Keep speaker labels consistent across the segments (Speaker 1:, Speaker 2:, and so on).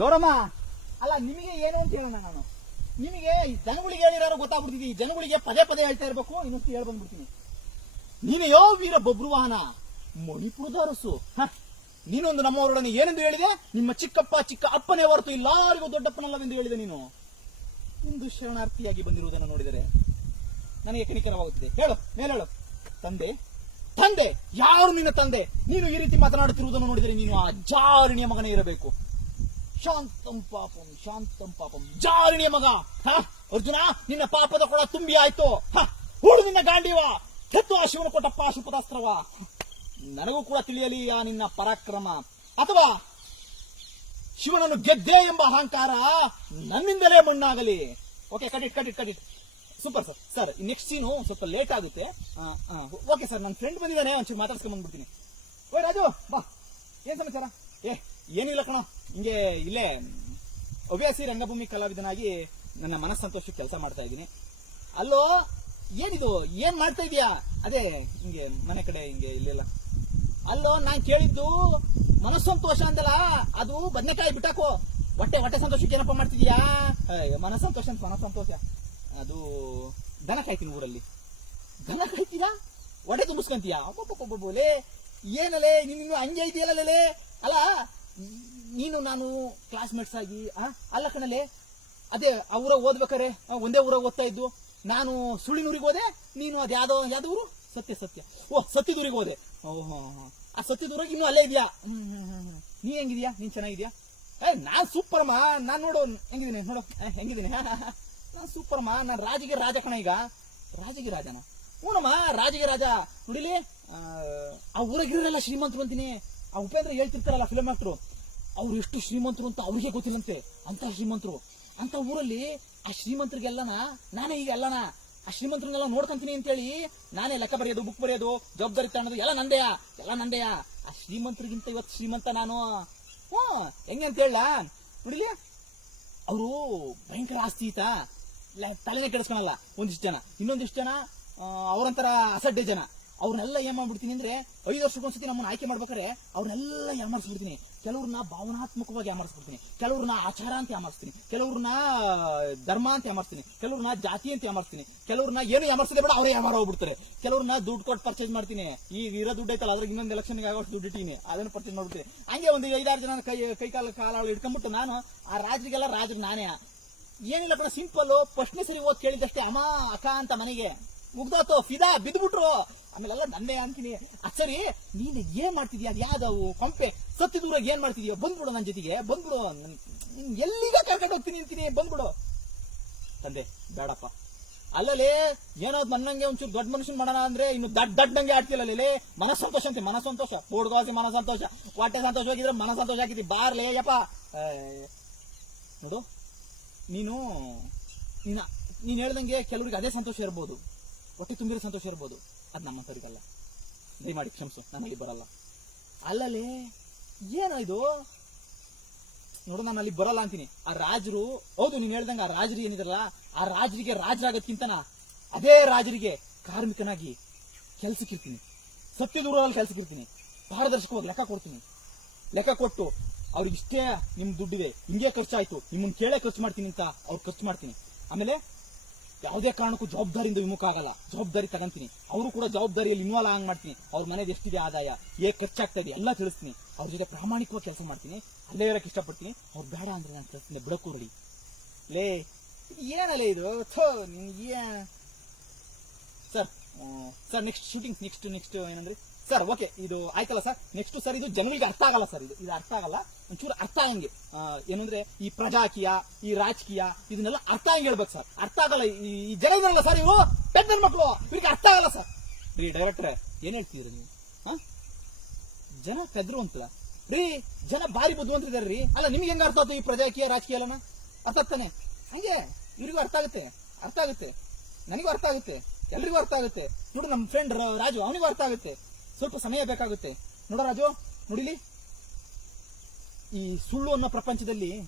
Speaker 1: ಗೌರಮ್ಮ, ಅಲ್ಲ, ನಿಮಗೆ ಏನು ಅಂತ ಹೇಳೋಣ ನಾನು. ನಿಮಗೆ ಈ ಜನಗಳಿಗೆ ಹೇಳಿರೋ ಗೊತ್ತಾಗ್ಬಿಡ್ತಿದೆ. ಈ ಜನಗಳಿಗೆ ಪದೇ ಪದೇ ಹೇಳ್ತಾ ಇರಬೇಕು ಇನ್ನೊಂದು ಹೇಳಿ ಬಂದ್ಬಿಡ್ತೀನಿ. ನೀನೆಯೋ ವೀರ ಬಬ್ರುವಾಹನ, ಮಣಿಪುರದ ಅರಸು. ನೀನೊಂದು ನಮ್ಮವರೊಡನೆ ಏನೆಂದು ಹೇಳಿದೆ? ನಿಮ್ಮ ಚಿಕ್ಕಪ್ಪ, ಚಿಕ್ಕ ಅಪ್ಪನೇ ಹೊರತು ಎಲ್ಲರಿಗೂ ದೊಡ್ಡಪ್ಪನಲ್ಲವೆಂದು ಹೇಳಿದೆ ನೀನು. ಇಂದು ಶರಣಾರ್ಥಿಯಾಗಿ ಬಂದಿರುವುದನ್ನು ನೋಡಿದರೆ ನನಗೆ ಕನಿಕರವಾಗುತ್ತಿದೆ ಹೇಳು ಹೇಳು ತಂದೆ ತಂದೆ, ಯಾರು ನಿನ್ನ ತಂದೆ? ನೀನು ಈ ರೀತಿ ಮಾತನಾಡುತ್ತಿರುವುದನ್ನು ನೋಡಿದರೆ ನೀನು ಆ ಜಾರಿಣಿಯ ಮಗನೇ ಇರಬೇಕು. ಶಾಂತಂ ಪಾಪಂ ಶಾಂತಂ ಪಾಪಂ. ಜಾರಿಣಿಯ ಮಗ, ಹ? ಅರ್ಜುನ, ನಿನ್ನ ಪಾಪದ ಕೊಡ ತುಂಬಿ ಆಯ್ತು. ಹ? ಹೂಡು ನಿನ್ನ ಗಾಂಡಿವ. ಹೆತ್ತು ಆ ಶಿವನ ಕೊಟ್ಟ ಪಾಶುಪದಾಸ್ತ್ರವ. ನನಗೂ ಕೂಡ ತಿಳಿಯಲಿ ಆ ನಿನ್ನ ಪರಾಕ್ರಮ. ಅಥವಾ ಶಿವನನ್ನು ಗೆದ್ದೆ ಎಂಬ ಅಹಂಕಾರ ನನ್ನಿಂದಲೇ ಮಣ್ಣಾಗಲಿ. Okay cut it cut it cut it super sir sir next scene ಸ್ವಲ್ಪ ಲೇಟ್ ಆಗುತ್ತೆ. ಓಕೆ ಸರ್ ನನ್ನ ಫ್ರೆಂಡ್ ಬಂದಿದ್ದಾನೆ, ಒಂಚೂರು ಮಾತಾಡ್ಸ್ಕೊಂಡ್ ಬಂದ್ಬಿಡ್ತೀನಿ. ಓಯ್, ರಾಜು, ಬಾ. ಏನ್ ಸಮಾಚಾರ? ಏ ಏನಿಲ್ಲ ಕಣ, ಹಿಂಗೆ ಇಲ್ಲೇ ಹವ್ಯಾಸಿ ರಂಗಭೂಮಿ ಕಲಾವಿದನಾಗಿ ನನ್ನ ಮನಸ್ಸಂತೋಷಕ್ಕೆ ಕೆಲಸ ಮಾಡ್ತಾ ಇದ್ದೀನಿ. ಅಲ್ಲೋ, ಏನಿದು, ಏನ್ ಮಾಡ್ತಾ ಇದೀಯಾ? ಅದೇ, ಹಿಂಗೆ ಮನೆ ಕಡೆ ಹಿಂಗೆ ಇಲ್ಲೆಲ್ಲ. ಅಲ್ಲೋ, ನಾನ್ ಕೇಳಿದ್ದು ಮನಸ್ಸಂತೋಷ ಅಂದಲ್ಲ, ಅದು ಬದನೆಕಾಯಿ ಬಿಟ್ಟಾಕೋ. ಹೊಟ್ಟೆ ಹೊಟ್ಟೆ ಸಂತೋಷಕ್ಕೆ ಏನಪ್ಪ ಮಾಡ್ತಿದ್ಯಾ? ಮನಸ್ಸಂತೋಷ ಅಂತ ಮನಸ್ಸಂತೋಷ. ಅದು ದನ ಕಾಯ್ತೀನಿ ಊರಲ್ಲಿ. ದನ ಕಾಯ್ತೀರಾ? ಹೊಟ್ಟೆ ತುಂಬಿಸ್ಕೊಂತೀಯಾ? ಅಬ್ಬಬ್ಬಬ್ಬಬ್ಬಲೇ ಏನಲೇ ನೀನು ಹಂಗೆ ಇದೆಯಲ್ಲ ಅಲ್ಲ ನೀನು ನಾನು ಕ್ಲಾಸ್ಮೇಟ್ಸ್ ಆಗಿ ಅಲ್ಲ ಕಣಲೆ ಅದೇ ಊರಾಗ ಓದ್ಬೇಕಾರೆ ಒಂದೇ ಊರಾಗ ಓದ್ತಾ ಇದ್ದು ನಾನು ಸುಳಿನೂರಿಗೆ ಹೋದೆ ನೀನು ಅದು ಯಾವ್ದೋ ಯಾವ್ದು ಊರು? ಸತ್ಯ ಸತ್ಯ. ಓ ಸತ್ಯದೂರಿಗೆ ಹೋದೆ. ಓಹೋ ಆ ಸತ್ಯದೂರಾಗ ಇನ್ನೂ ಅಲ್ಲೇ ಇದೆಯಾ. ನೀ ಹೆಂಗಿದ್ಯಾ? ನೀನ್ ಚೆನ್ನಾಗಿದ್ಯಾ? ಏ ನಾನ್ ಸೂಪರ್ ಮಾ. ನಾನ್ ನೋಡು ಹೆಂಗಿದ್ದೀನಿ ನೋಡು. ಹೆಂಗಿದ್ದೀನಿ? ನಾನು ಸೂಪರ್ ಮಾ. ನಾನ್ ರಾಜಿಗೆ ರಾಜ ಕಣ ಈಗ. ರಾಜಿಗೆ ರಾಜನ? ಹ್ಞೂನಮ್ಮ ರಾಜಿಗೆ ರಾಜ. ನೋಡಿಲಿ ಆ, ಆ ಶ್ರೀಮಂತ ಬಂತೀನಿ ಆ ಉಪೇಂದ್ರ ಹೇಳ್ತಿರ್ತಾರಲ್ಲ ಫಿಲಮ್ ಆಕ್ಟ್ರು ಅವ್ರು ಎಷ್ಟು ಶ್ರೀಮಂತರು ಅಂತ ಅವ್ರಿಗೆ ಗೊತ್ತಿಲ್ಲಂತೆ. ಅಂತ ಶ್ರೀಮಂತರು. ಅಂತ ಊರಲ್ಲಿ ಆ ಶ್ರೀಮಂತರಿಗೆಲ್ಲನ, ನಾನೇ ಈಗ ಎಲ್ಲನ, ಆ ಶ್ರೀಮಂತರನ್ನೆಲ್ಲ ನೋಡ್ಕೊಂತೀನಿ ಅಂತೇಳಿ ನಾನೇ ಲೆಕ್ಕ ಬರೆಯೋದು, ಬುಕ್ ಬರೆಯೋದು, ಜವಾಬ್ದಾರಿ ತಗೊಳೋದು, ಎಲ್ಲ ನಂದೆಯ ಎಲ್ಲ ನಂದೆಯ ಆ ಶ್ರೀಮಂತರಿಗಿಂತ ಇವತ್ತು ಶ್ರೀಮಂತ ನಾನು. ಹ್ಞೂ, ಹೆಂಗೆ ಅಂತ ಹೇಳ? ನೋಡಿಲಿ ಅವರು ಭಯಂಕರ ಆಸ್ತಿ ಈತ. ತಲೆನೇ ಕೆಡಿಸ್ಕೊಳಲ್ಲ ಒಂದಿಷ್ಟು ಜನ. ಇನ್ನೊಂದಿಷ್ಟು ಜನ ಅವ್ರಂತರ ಅಸಡ್ಡೆ ಜನ. ಅವ್ರನ್ನೆಲ್ಲ ಏನ್ ಮಾಡ್ಬಿಡ್ತೀನಿ ಅಂದ್ರೆ ಐದು ವರ್ಷಕ್ಕೊಂದ್ಸತಿ ನಮ್ಮನ್ನ ಆಯ್ಕೆ ಮಾಡ್ಬೇಕಾರೆ ಅವ್ರನ್ನೆಲ್ಲ ಯಾಮರ್ಸ್ಬಿಡ್ತೀನಿ. ಕೆಲವ್ರನ್ನ ಭಾವನಾತ್ಮಕವಾಗಿ ಯಾಮರ್ಸ್ಬಿಡ್ತೀನಿ. ಕೆಲವ್ರನ್ನ ಆಚಾರ ಅಂತ ಯಾಮರ್ಸ್ತೀನಿ. ಕೆಲವ್ರನ್ನ ಧರ್ಮ ಅಂತ ಯಾಮರ್ಸ್ತೀನಿ. ಕೆಲವ್ರನ್ನ ಜಾತಿ ಅಂತ ಯಾಮರ್ಸ್ತೀನಿ. ಕೆಲವ್ರನ್ನ ಏನು ಯಾಮರ್ಸದೆ ಬೇಡ, ಅವರೇ ಯಾಮಾರ ಹೋಗ್ಬಿಡ್ತಾರೆ. ಕೆಲವ್ರನ್ನ ದುಡ್ಡು ಕೊಟ್ಟು ಪರ್ಚೇಸ್ ಮಾಡ್ತೀನಿ. ಈ ಇರೋ ದುಡ್ಡು ಐತಲ್ಲ, ಅದ್ರಾಗ ಇನ್ನೊಂದು ಎಲೆಕ್ಷನ್ ಆಗೋಷ್ಟು ದುಡ್ಡು ಇಟ್ಟಿನಿ. ಅದನ್ನ ಪರ್ಚೇಸ್ ಮಾಡ್ಬಿಡ್ತೀನಿ. ಹಂಗೆ ಒಂದು ಐದಾರು ಜನ ಕೈ ಕೈ ಕಾಲ ಕಾಲ ಇಟ್ಕೊಂಡ್ಬಿಟ್ಟು ನಾನು ಆ ರಾಜ್ರಿಗೆಲ್ಲ ರಾಜ್ರು ನಾನೇ. ಏನಿಲ್ಲ ಕಣ ಸಿಂಪಲ್ ಫಸ್ಟ್ನೇ ಸರಿ ಓದ್ ಕೇಳಿದಷ್ಟೇ ಅಮ್ಮ, ಅಕ್ಕ ಅಂತ ಮನೆಗೆ. ಮುಗ್ದಾತು, ಫಿದಾ, ಬಿದ್ಬಿಟ್ರು. ಆಮೇಲೆಲ್ಲ ನಂದೇ ಅಂತೀನಿ. ಅದ್ ಸರಿ, ನೀನು ಏನ್ ಮಾಡ್ತಿದ್ಯಾ? ಅದು ಯಾವ್ದಾವು? ಕೊಂಪೆ, ಸತ್ತಿ ದೂರಾಗ ಏನ್ ಮಾಡ್ತಿದ್ಯಾ? ಬಂದ್ಬಿಡು ನನ್ನ ಜೊತೆಗೆ. ಬಂದ್ಬಿಡು. ಎಲ್ಲಿಗ ಕರ್ಕೊಂಡು ಹೋಗ್ತೀನಿ ಅಂತೀನಿ. ಬಂದ್ಬಿಡು. ತಂದೆ, ಬೇಡಪ್ಪ. ಅಲ್ಲಲೇ ಏನೋ ಮನ್ನಂಗೆ ಒಂಚೂರು ದೊಡ್ಡ ಮನುಷ್ಯನ್ ಮಾಡೋಣ ಅಂದ್ರೆ ಇನ್ನು ದಡ್, ದಡ್ಡಂಗೆ ಆಡ್ತಿಲ್ಲ ಮನ ಸಂತೋಷ ಅಂತೆ ಮನ ಸಂತೋಷ. ಪೋಡ್ಗಾಸಿ ಮನ ಸಂತೋಷ. ಹೊಟ್ಟೆ ಸಂತೋಷ ಹೋಗಿದ್ರೆ ಮನ ಸಂತೋಷ ಆಗಿದ್ದಿ ಬಾರ್ಲೇ, ಯಪ್ಪ. ನೋಡು, ನೀನು ನೀನು, ನೀನ್ ಹೇಳ್ದಂಗೆ ಕೆಲವ್ರಿಗೆ ಅದೇ ಸಂತೋಷ ಇರ್ಬೋದು. ಹೊಟ್ಟೆ ತುಂಬಿರೋ ಸಂತೋಷ ಇರ್ಬೋದು. ಅದ್ ದಯ ಮಾಡಿ, ಕ್ಷಮಿಸು, ನಾನು ಅಲ್ಲಿ ಬರಲ್ಲ. ಅಲ್ಲಲ್ಲಿ, ಏನೋ ಇದು? ನೋಡು, ನಾನು ಅಲ್ಲಿ ಬರಲ್ಲ ಅಂತೀನಿ. ಆ ರಾಜರು, ಹೌದು ನೀನು ಹೇಳ್ದಂಗೆ ಆ ರಾಜರು ಏನಿದ್ರಲ್ಲ, ಆ ರಾಜರಿಗೆ ರಾಜರಾಗೋದ್ಕಿಂತನ ಅದೇ ರಾಜರಿಗೆ ಕಾರ್ಮಿಕನಾಗಿ ಕೆಲ್ಸಕ್ಕಿರ್ತೀನಿ ಸತ್ಯದೂರಲ್ಲಿ ಕೆಲ್ಸಕ್ಕಿರ್ತೀನಿ ಪಾರದರ್ಶಕವಾಗಿ ಲೆಕ್ಕ ಕೊಡ್ತೀನಿ. ಲೆಕ್ಕ ಕೊಟ್ಟು ಅವ್ರಿಗೆ ಇಷ್ಟೇ ನಿಮ್ ದುಡ್ಡಿದೆ. ಹಿಂಗೆ ಖರ್ಚಾಯ್ತು. ನಿಮ್ಮನ್ನ ಕೇಳೇ ಖರ್ಚು ಮಾಡ್ತೀನಿ ಅಂತ ಅವ್ರು ಖರ್ಚು ಮಾಡ್ತೀನಿ. ಆಮೇಲೆ ಯಾವುದೇ ಕಾರಣಕ್ಕೂ ಜವಾಬ್ದಾರಿಯಿಂದ ವಿಮುಖ ಆಗಲ್ಲ. ಜವಾಬ್ದಾರಿ ತಗಂತೀನಿ. ಅವರು ಕೂಡ ಜವಾಬ್ದಾರಿಯಲ್ಲಿ ಇನ್ವಾಲ್ವ್ ಆಗಿ ಮಾಡ್ತೀನಿ. ಅವ್ರ ಮನೆದು ಎಷ್ಟಿದೆ ಆದಾಯ? ಏ ಖರ್ಚಾಗ್ತಾ ಇದೆ? ಎಲ್ಲ ತಿಳಿಸ್ತೀನಿ. ಅವ್ರ ಜೊತೆ ಪ್ರಾಮಾಣಿಕವಾಗಿ ಕೆಲಸ ಮಾಡ್ತೀನಿ. ಅಲ್ಲೇ ಇರಕ್ಕೆ ಇಷ್ಟಪಡ್ತೀನಿ. ಅವ್ರು ಬೇಡ ಅಂದ್ರೆ ನಾನು ತಿಳಿಸ್ತೀನಿ ಬಿಡಕ್ಕೂ ಲೇ ಏನಲ್ಲೇ ಇದು? ಥೋ ನಿನ್ಗೆ sir sir next shooting next next ಏನಂದ್ರೆ? ಸರ್ ಓಕೆ ಇದು ಆಯ್ತಲ್ಲ ಸರ್? ನೆಕ್ಸ್ಟ್ ಸರ್, ಇದು ಜನಗಳಿಗೆ ಅರ್ಥ ಆಗಲ್ಲ ಸರ್, ಇದು. ಇದು ಅರ್ಥ ಆಗಲ್ಲ. ಒಂಚೂರು ಅರ್ಥ ಹಂಗೆ ಏನಂದ್ರೆ ಈ ಪ್ರಜಾಕೀಯ, ಈ ರಾಜಕೀಯ, ಇದನ್ನೆಲ್ಲ ಅರ್ಥ ಹಂಗೆ ಹೇಳ್ಬೇಕು ಸರ್. ಅರ್ಥ ಆಗಲ್ಲ, ಈ ಜನ ಸರ್ ಇವರು? ಪೆಟ್ಟ ಮಕ್ಕಳು ಇವ್ರಿಗೆ ಅರ್ಥ ಆಗಲ್ಲ ಸರ್. ರೀ ಡೈರೆಕ್ಟ್ರೆ ಏನ್ ಹೇಳ್ತಿದ್ರಿ ನೀವು? ಹಾ ಜನ ಕದ್ರು ಅಂತ ರೀ, ಜನ ಬಾರಿ ಬುದ್ಧಿವಂತರಿದ್ದಾರೆ ರೀ. ಅಲ್ಲ, ನಿಮ್ಗೆ ಹೆಂಗ ಅರ್ಥ ಆಯ್ತು ಈ ಪ್ರಜಾಕೀಯ, ರಾಜಕೀಯ ಎಲ್ಲನ? ಅರ್ಥ ಆಗ್ತಾನೆ? ಹಂಗೆ. ಇವ್ರಿಗೂ ಅರ್ಥ ಆಗುತ್ತೆ. ಅರ್ಥ ಆಗುತ್ತೆ. ನನಗೂ ಅರ್ಥ ಆಗುತ್ತೆ. ಎಲ್ರಿಗೂ ಅರ್ಥ ಆಗುತ್ತೆ. ನೋಡು ನಮ್ಮ ಫ್ರೆಂಡ್ ರಾಜು, ಅವನಿಗೂ ಅರ್ಥ ಆಗುತ್ತೆ. ಸ್ವಲ್ಪ ಸಮಯ ಬೇಕಾಗುತ್ತೆ. ನೋಡ ರಾಜು, ನೋಡಿಲಿ? ಈ ಸುಳ್ಳು ಅನ್ನೋ ಪ್ರಪಂಚದಲ್ಲಿ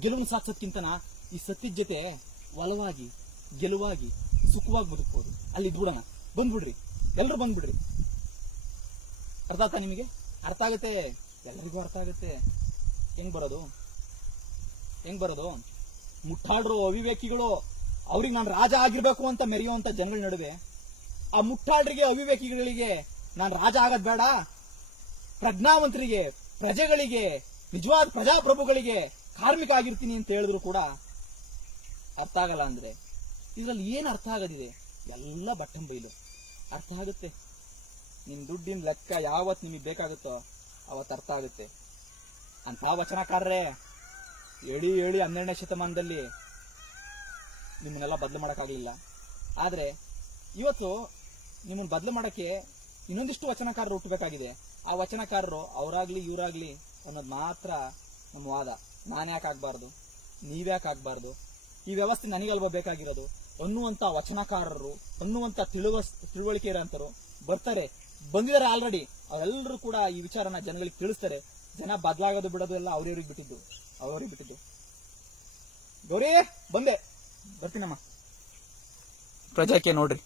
Speaker 1: ಗೆಲುವು ಸಾಧಿಸೋದ್ಕಿಂತನ ಈ ಸತ್ಯದ ಜೊತೆ ಒಲವಾಗಿ, ಗೆಲುವಾಗಿ, ಸುಖವಾಗಿ ಬದುಕ್ಬೋದು. ಅಲ್ಲಿ ಬಿಡೋಣ ಬಂದ್ಬಿಡ್ರಿ. ಎಲ್ಲರೂ ಬಂದ್ಬಿಡ್ರಿ. ಅರ್ಥ ಆಗ್ತಾ ನಿಮಗೆ? ಅರ್ಥ ಆಗುತ್ತೆ. ಎಲ್ಲರಿಗೂ ಅರ್ಥ ಆಗುತ್ತೆ. ಹೆಂಗ್ ಬರೋದು? ಹೆಂಗ್ ಬರೋದು? ಮುಟ್ಟಾಡ್ರು ಅವಿವೇಕಿಗಳು ಅವ್ರಿಗೆ ನಾನು ರಾಜ ಆಗಿರ್ಬೇಕು ಅಂತ ಮೆರೆಯುವಂತ ಜನಗಳ ನಡುವೆ ಆ ಮುಟ್ಟಾಡ್ರಿಗೆ ಅವಿವೇಕಿಗಳಿಗೆ ನಾನು ರಾಜ ಆಗದ್ ಬೇಡ. ಪ್ರಜ್ಞಾವಂತರಿಗೆ, ಪ್ರಜೆಗಳಿಗೆ, ನಿಜವಾದ ಪ್ರಜಾಪ್ರಭುಗಳಿಗೆ ಕಾರ್ಮಿಕ ಆಗಿರ್ತೀನಿ ಅಂತ ಹೇಳಿದ್ರು ಕೂಡ ಅರ್ಥ ಆಗಲ್ಲ ಅಂದ್ರೆ. ಇದ್ರಲ್ಲಿ ಏನು ಅರ್ಥ ಆಗದಿದೆ? ಎಲ್ಲ ಬಟ್ಟಂ ಬೈಲು. ಅರ್ಥ ಆಗುತ್ತೆ. ನಿಮ್ ದುಡ್ಡಿನ ಲೆಕ್ಕ ಯಾವತ್ತು ನಿಮಗೆ ಬೇಕಾಗುತ್ತೋ ಅವತ್ ಅರ್ಥ ಆಗುತ್ತೆ. ಅಂತ ವಚನಕಾರರೇ ಹೇಳಿ ಹೇಳಿ ಹನ್ನೆರಡನೇ ಶತಮಾನದಲ್ಲಿ ನಿಮ್ಮನ್ನೆಲ್ಲ ಬದಲು ಮಾಡೋಕ್ಕಾಗಲಿಲ್ಲ. ಆದರೆ ಇವತ್ತು ನಿಮ್ಮನ್ನು ಬದಲು ಮಾಡೋಕ್ಕೆ ಇನ್ನೊಂದಿಷ್ಟು ವಚನಕಾರರು ಹುಟ್ಟಬೇಕಾಗಿದೆ. ಆ ವಚನಕಾರರು ಅವರಾಗ್ಲಿ ಇವರಾಗ್ಲಿ ಅನ್ನೋದು ಮಾತ್ರ ನಮ್ಮ ವಾದ. ನಾನು ಯಾಕೆ ಆಗಬಾರ್ದು? ನೀವ್ಯಾಕೆ ಆಗಬಾರ್ದು? ಈ ವ್ಯವಸ್ಥೆ ನನಗಲ್ವ ಬೇಕಾಗಿರೋದು? ಅನ್ನುವಂಥ ವಚನಕಾರರು, ಅನ್ನುವಂತ ತಿಳುವ ತಿಳುವಳಿಕೆ ಇರೋಂಥರು ಬರ್ತಾರೆ. ಬಂದಿದ್ದಾರೆ ಆಲ್ರೆಡಿ ಅವರೆಲ್ಲರೂ ಕೂಡ ಈ ವಿಚಾರನ ಜನಗಳಿಗೆ ತಿಳಿಸ್ತಾರೆ. ಜನ ಬದಲಾಗೋದು ಬಿಡೋದು ಎಲ್ಲ ಅವ್ರವ್ರಿಗೆ ಬಿಟ್ಟಿದ್ದು. ಅವ್ರವ್ರಿಗೆ ಬಿಟ್ಟಿದ್ದು. ಗೌರಿ, ಬಂದೆ. ಬರ್ತೀನಮ್ಮ. ಪ್ರಜಾಕ್ಕೆ ನೋಡ್ರಿ.